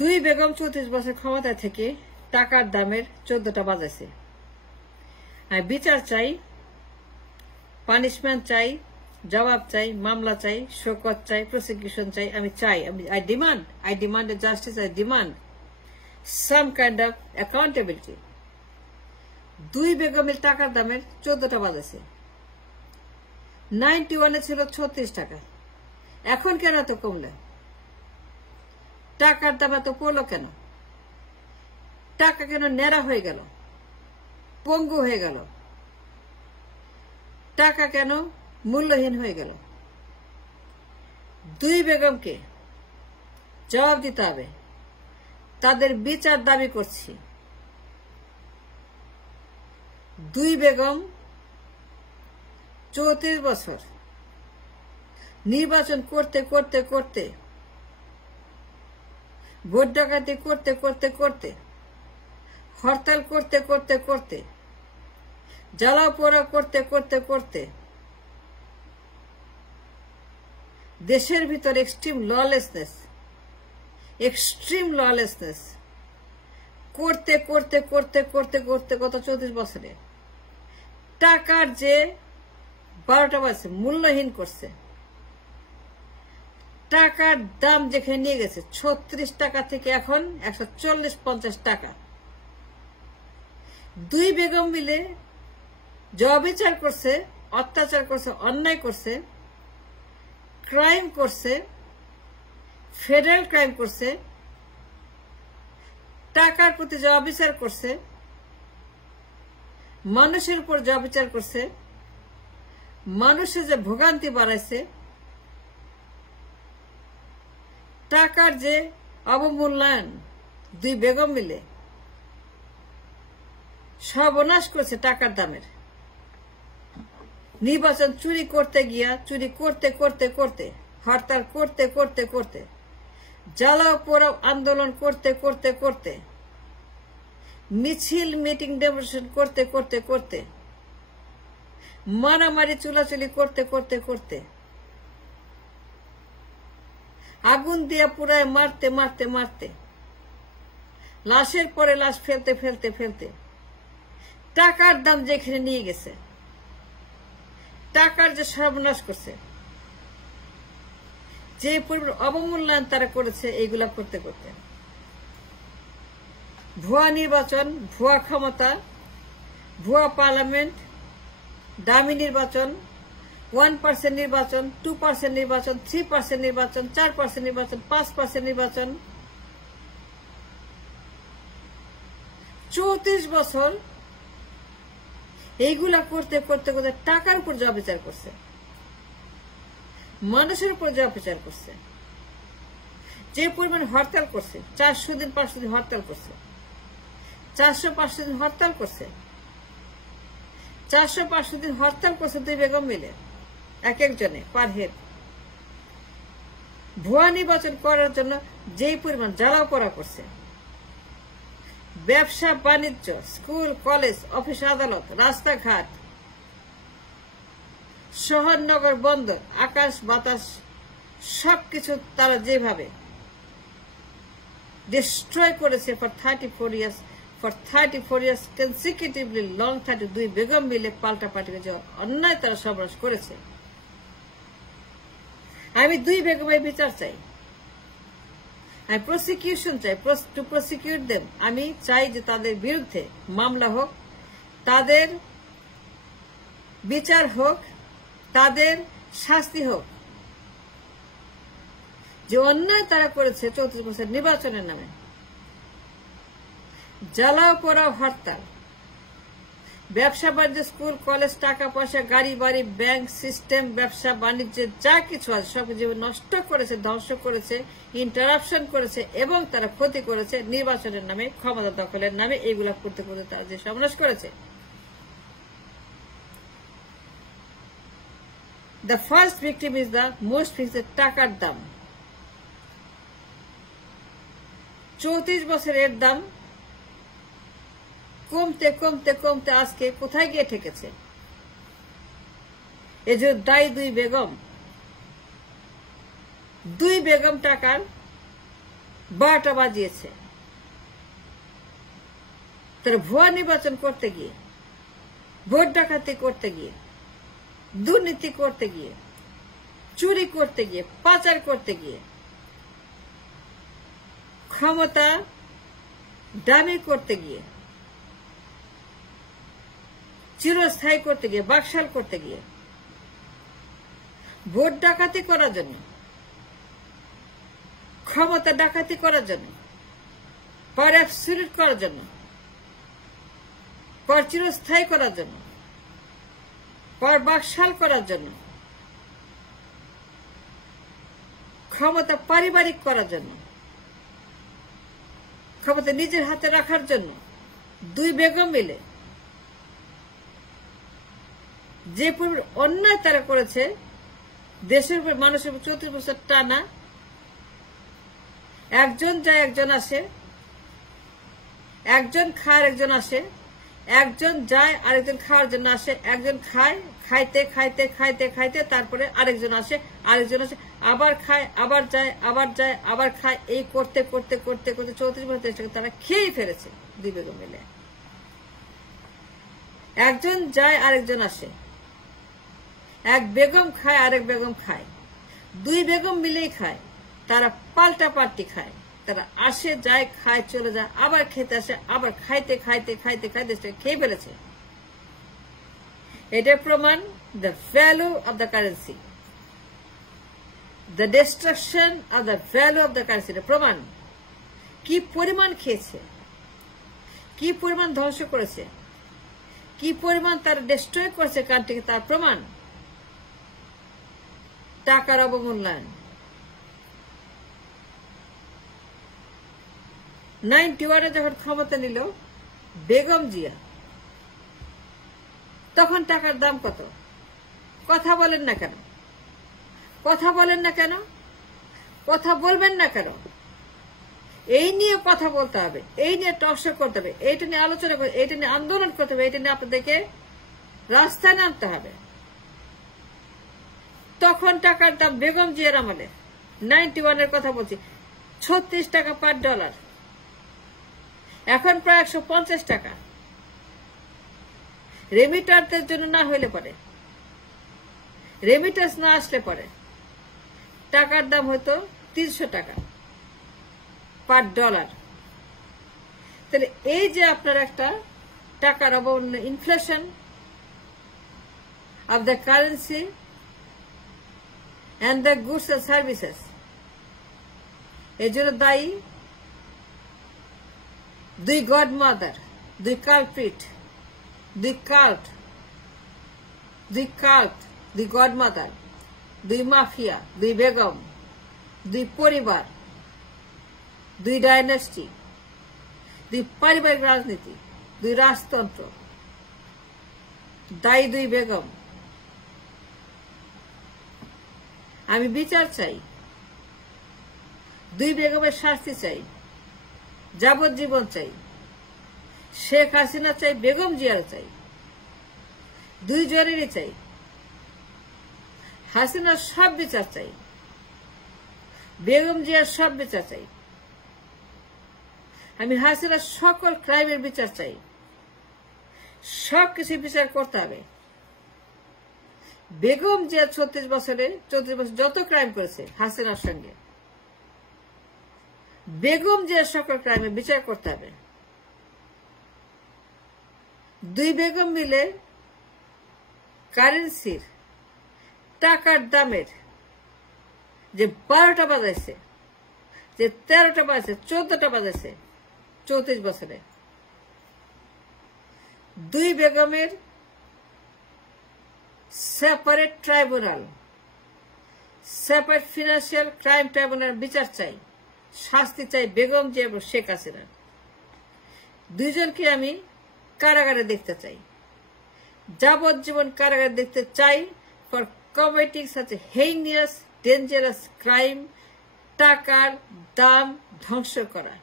দুই বেগম 34 বছর ক্ষমতা থেকে টাকার দামের 14টা বাজাইছে। আমি বিচার চাই, পানিশমেন্ট চাই, জবাব চাই, মামলা চাই, শোকত চাই, প্রসিকিউশন চাই। আমি চাই, I demand justice, I demand some kind of accountability. দুই বেগমের টাকার দামের 14টা বাজাইছে। 91-এ ছিল 36 টাকা, এখন কেন এত কমলে? টাকার দাম এত পড়লো কেন? টাকা কেন ন্যাড়া হয়ে গেল, পঙ্গু হয়ে গেল? টাকা কেন মূল্যহীন হয়ে গেল? দুই বেগমকে জবাব দিতে হবে, তাদের বিচার দাবি করছি। দুই বেগম 34 বছর নির্বাচন করতে করতে করতে, ভোট ডাকাতি করতে করতে করতে, হরতাল করতে করতে করতে, জ্বালাও পোড়া করতে করতে করতে, দেশের ভিতর এক্সট্রিম ললেসনেস করতে করতে করতে করতে করতে গত 34 বছরে টাকার যে 12টা বাজছে মূল্যহীন করছে। টাকার দাম যেখানে নিয়ে গেছে 36 টাকা থেকে এখন 140-50 টাকা। দুই বেগম মিলে জবাবিচার করছে, অত্যাচার করছে, অন্যায় করছে, ক্রাইম করছে, ফেডারেল ক্রাইম করছে, টাকার প্রতি জবাবিচার করছে, মানুষের উপর জবাবিচার করছে, মানুষের যে ভোগান্তি বাড়াইছে, টাকার যে অবমূল্যায়ন, দুই বেগম মিলে সর্বনাশ করেছে টাকার দামের। নির্বাচন চুরি করতে গিয়া, চুরি করতে করতে করতে, হরতাল করতে করতে করতে, জ্বালাও পোড়াও আন্দোলন করতে করতে করতে, মিছিল মিটিং ডেমনস্ট্রেশন করতে করতে করতে, মারামারি চুলাচুলি করতে করতে করতে, আগুন দিয়া পুরায় মারতে মারতে মারতে, লাশের পরে লাশ ফেলতে ফেলতে ফেলতে, টাকার দাম যেখানে নিয়ে গেছে, টাকার যে সর্বনাশ করছে, যে পরিমাণ অবমূল্যায়ন তারা করেছে, এইগুলা করতে করতে ভুয়া নির্বাচন, ভুয়া ক্ষমতা, ভুয়া পার্লামেন্ট, দামি নির্বাচন, 1% নির্বাচন, 2% নির্বাচন, 3% নির্বাচন, 4% নির্বাচন, 5% নির্বাচন, 34 বছর এইগুলা করতে করতে করতে টাকার উপর জবাবিচার করছে, মানুষের উপর জবাবিচার করছে। যে পরিমাণ হরতাল করছে, 400 দিন 500 দিন হরতাল করছে, 400-500 দিন হরতাল করছে, 400-500 দিন হরতাল করছে দুই বেগম মিলে, এক একজনে পার হেড। ভুয়া নির্বাচন করার জন্য যেই পরিমাণ জ্বালাও পোড়া করছে, ব্যবসা বাণিজ্য, স্কুল কলেজ, অফিস আদালত, রাস্তাঘাট, শহর নগর বন্দর, আকাশ বাতাস সবকিছু তারা যেভাবে ডিস্ট্রয় করেছে ফর 34 ইয়ার্স কনসিকিউটিভলি লং 32 বেগম মিলে পাল্টা পাল্টে যে অন্যায় তারা সর্বনাশ করেছে। আমি দুই বেগমের বিচার চাই, আমি প্রসিকিউশন চাই, টু প্রসিকিউট দেম। আমি চাই যে তাদের বিরুদ্ধে মামলা হোক, তাদের বিচার হোক, তাদের শাস্তি হোক। যে অন্যায় তারা করেছে 34 বছর নির্বাচনের নামে, জ্বালাও পোড়াও হরতাল, ব্যবসা বাণিজ্য, স্কুল কলেজ, টাকা পয়সা, গাড়ি বাড়ি, ব্যাংক সিস্টেম, ব্যবসা বাণিজ্যের যা কিছু আছে সব জীবন নষ্ট করেছে, ধ্বংস করেছে, ইন্টারাপশন করেছে এবং তারা ক্ষতি করেছে নির্বাচনের নামে, ক্ষমতা দখলের নামে। এইগুলা করতে করতে তারা যে সর্বনাশ করেছে। The first victim is the most fixed টাকার দাম। 34 বছরের দাম কমতে কমতে কমতে আজকে কোথায় গিয়ে ঠেকেছে? এই যে দায়ী দুই বেগম টাকার 12টা বাজিয়েছে। তারা ভুয়া নির্বাচন করতে গিয়ে, ভোট ডাকাতি করতে গিয়ে, দুর্নীতি করতে গিয়ে, চুরি করতে গিয়ে, পাচার করতে গিয়ে, ক্ষমতা দামি করতে গিয়ে, চিরস্থায়ী করতে গিয়ে, বাকশাল করতে গিয়ে, ভোট ডাকাতি করার জন্য, ক্ষমতা ডাকাতি করার জন্য, পাওয়ার অ্যাবসলিউট করার জন্য, পাওয়ার চিরস্থায়ী করার জন্য, পাওয়ার বাকশাল করার জন্য, ক্ষমতা পারিবারিক করার জন্য, ক্ষমতা নিজের হাতে রাখার জন্য দুই বেগম মিলে যে অন্যায় তারা করেছে, দেশের উপর, মানুষের উপর 34 বছর টানা, একজন যায় একজন আসে, একজন খায় একজন আসে, একজন যায় আরেকজন খাওয়ার জন্য আসে, একজন খায়, খাইতে খাইতে খাইতে খাইতে তারপরে আরেকজন আসে, আরেকজন আসে, আবার খায়, আবার যায়, আবার যায়, আবার খায়, এই করতে করতে করতে করতে 34 বছর তারা খেয়েই ফেলেছে দুই বেগম মিলে। একজন যায় আরেকজন আসে, এক বেগম খায় আরেক বেগম খায়, দুই বেগম মিলেই খায়, তারা পাল্টা পাল্টি খায়, তারা আসে যায়, খায়, চলে যায়, আবার খেতে আসে, আবার খাইতে খাইতে খাইতে খাইতে খেয়ে ফেলেছে। এটা প্রমাণ the value of the currency, the distraction of the value of the currency. এটা প্রমাণ কি পরিমাণ খেয়েছে, কি পরিমাণ ধ্বংস করেছে, কি পরিমাণ তারা ডিস্ট্রয় করেছে কান্ট্রিকে, তার প্রমাণ টাকার অবমূল্যায়ন। 91-এ যখন ক্ষমতা নিল বেগম জিয়া, তখন টাকার দাম কত? কথা বলেন না কেন? কথা বলেন না কেন? কথা বলবেন না কেন? এই নিয়ে কথা বলতে হবে, এই নিয়ে টকশো করতে হবে, এইটা নিয়ে আলোচনা করতে, এইটা নিয়ে আন্দোলন করতে হবে, এইটা নিয়ে আপনাদেরকে রাস্তায় নামতে হবে। তখন টাকার দাম বেগম জিয়ার আমলে, 91-এর কথা বলছি, 36 টাকা পার ডলার, এখন প্রায় 150 টাকা। রেমিটারদের জন্য না হইলে পরে, রেমিটার্স না আসলে পরে টাকার দাম হয়তো 300 টাকা পার ডলার। তাহলে এই যে আপনার একটা টাকার অবমূল্যায়ন, inflation of the currency and the goods and services, এর জন্য দায়ী দুই গডমাদার, দুই কালপ্রিট, দুই কাল্ট, দুই গডমাদার, দুই মাফিয়া, দুই বেগম, দুই পরিবার, দুই ডাইনেস্টি, দুই পারিবারিক রাজনীতি, দুই রাজতন্ত্র, দায়ী দুই বেগম। আমি বিচার চাই, দুই বেগমের শাস্তি চাই, যাবজ্জীবন চাই, শেখ হাসিনা চাই, বেগম জিয়ার চাই, দুইজনেরই চাই। হাসিনার সব বিচার চাই, বেগম জিয়ার সব বিচার চাই। আমি হাসিনার সকল ক্রাইমের বিচার চাই, সবকিছু বিচার করতে হবে। বেগম জিয়া 34 বছর যত ক্রাইম করেছে হাসিনার সঙ্গে, বেগম জিয়ার সকল ক্রাইমের বিচার করতে হবে। দুই বেগম মিলে কারেন্সির, টাকার দামের যে 12টা বাজাইছে, যে 13টা বাজাইছে, 14টা বাজাইছে 34 বছরে, দুই বেগমের separate tribunal, separate financial crime tribunal বিচার চাই, শাস্তি চাই বেগম জিয়া এবং শেখ হাসিনা। দুইজনকে আমি কারাগারে দেখতে চাই, যাবজ্জীবন কারাগারে দেখতে চাই for committing such a heinous dangerous crime, টাকার দাম ধ্বংস করা।